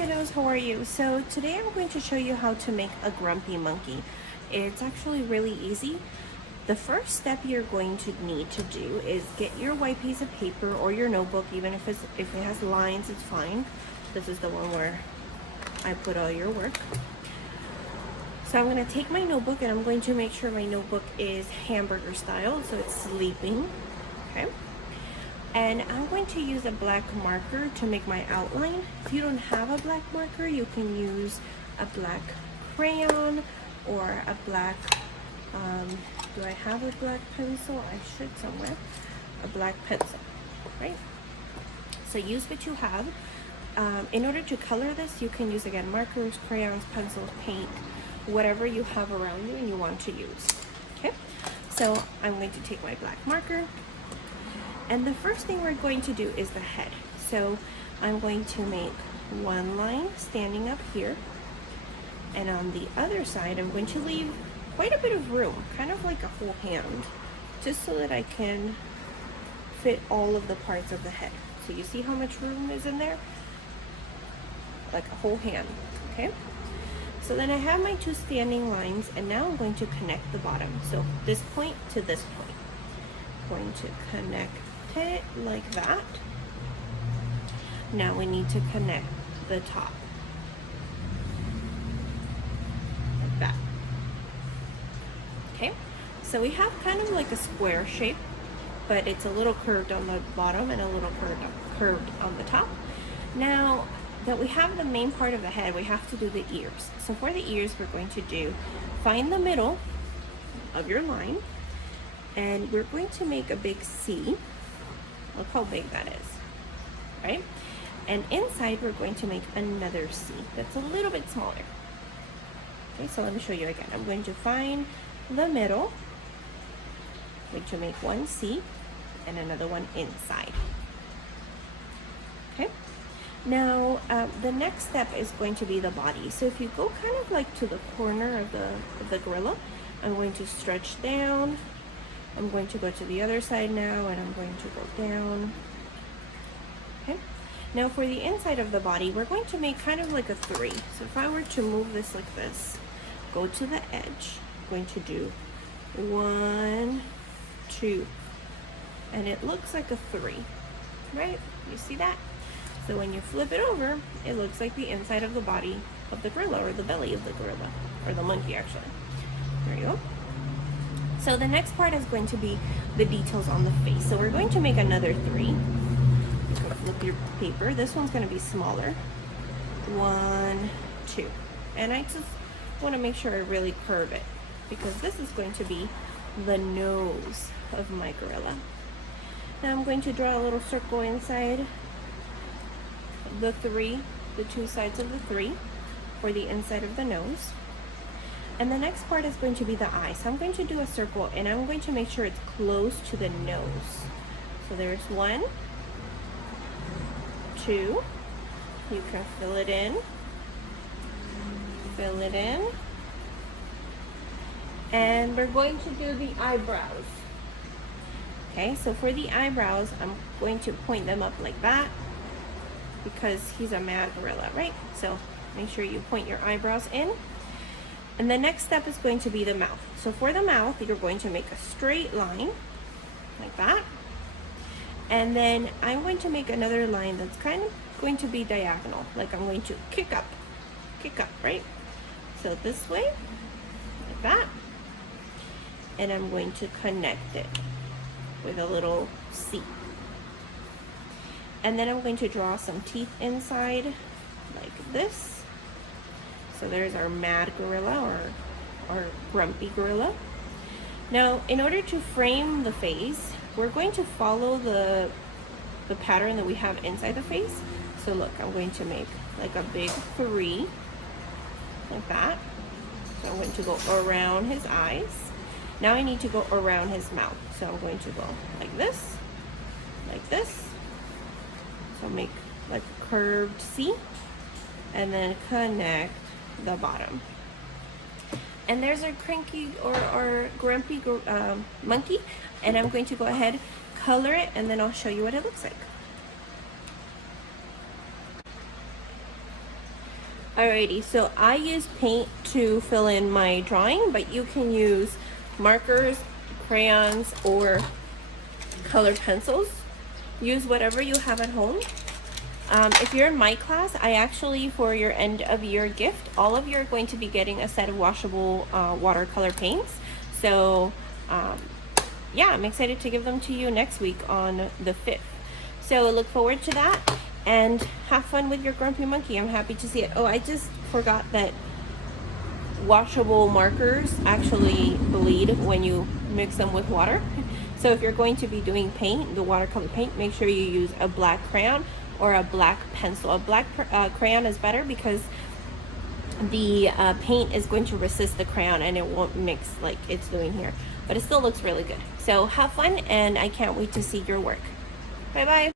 kiddos, how are you? So today I'm going to show you how to make a grumpy monkey. It's actually really easy. The first step you're going to need to do is get your white piece of paper or your notebook, even if it has lines, it's fine. This is the one where I put all your work. So I'm going to take my notebook and I'm going to make sure my notebook is hamburger style, so it's sleeping, okay? And I'm going to use a black marker to make my outline. If you don't have a black marker, you can use a black crayon or a black, do I have a black pencil? I should somewhere. A black pencil, right? So use what you have. In order to color this, you can use, again, markers, crayons, pencils, paint, whatever you have around you and you want to use, okay? So I'm going to take my black marker. And the first thing we're going to do is the head. So I'm going to make one line standing up here. And on the other side, I'm going to leave quite a bit of room, kind of like a whole hand, just so that I can fit all of the parts of the head. So you see how much room is in there? Like a whole hand, okay? So then I have my two standing lines, and now I'm going to connect the bottom. So this point to this point. I'm going to connect it like that. Now we need to connect the top like that. Okay, so we have kind of like a square shape, but it's a little curved on the bottom and a little curved on the top. Now that we have the main part of the head, we have to do the ears. So for the ears, we're going to find the middle of your line, and we're going to make a big C. Look how big that is, right? And inside we're going to make another C that's a little bit smaller. Okay, so let me show you again. I'm going to find the middle, I'm going to make one C and another one inside. Okay, now the next step is going to be the body. So if you go kind of like to the corner of the gorilla, I'm going to stretch down. I'm going to go to the other side now, and I'm going to go down. Okay. Now for the inside of the body, we're going to make kind of like a 3. So if I were to move this like this, go to the edge, I'm going to do 1, 2, and it looks like a 3, right? You see that? So when you flip it over, it looks like the inside of the body of the gorilla, or the belly of the gorilla, or the monkey actually. There you go. So the next part is going to be the details on the face. So we're going to make another 3. You can flip your paper. This one's going to be smaller. 1, 2. And I just want to make sure I really curve it, because this is going to be the nose of my gorilla. Now I'm going to draw a little circle inside the 3, the two sides of the 3 for the inside of the nose. And the next part is going to be the eye. So I'm going to do a circle, and I'm going to make sure it's close to the nose. So there's 1, 2. You can fill it in. Fill it in. And we're going to do the eyebrows. Okay, so for the eyebrows, I'm going to point them up like that, because he's a mad gorilla, right? So make sure you point your eyebrows in. And the next step is going to be the mouth. So for the mouth, you're going to make a straight line like that. And then I'm going to make another line that's kind of going to be diagonal. Like I'm going to kick up, right? So this way, like that. And I'm going to connect it with a little C. And then I'm going to draw some teeth inside like this. So there's our mad gorilla, or grumpy gorilla. Now, in order to frame the face, we're going to follow the pattern that we have inside the face. So look, I'm going to make like a big 3, like that. So I'm going to go around his eyes. Now I need to go around his mouth. So I'm going to go like this, like this. So make like a curved C, and then connect the bottom. And there's our cranky or grumpy monkey, and I'm going to go ahead, color it, and then I'll show you what it looks like. Alrighty, so I use paint to fill in my drawing, but you can use markers, crayons, or colored pencils. Use whatever you have at home. If you're in my class, I actually, for your end of year gift, all of you are going to be getting a set of washable watercolor paints. So yeah, I'm excited to give them to you next week on the 5th. So look forward to that and have fun with your Grumpy Monkey. I'm happy to see it. Oh, I just forgot that washable markers actually bleed when you mix them with water. So if you're going to be doing paint, the watercolor paint, make sure you use a black crayon or a black pencil. A black crayon is better because the paint is going to resist the crayon and it won't mix like it's doing here. But it still looks really good. So have fun, and I can't wait to see your work. Bye bye.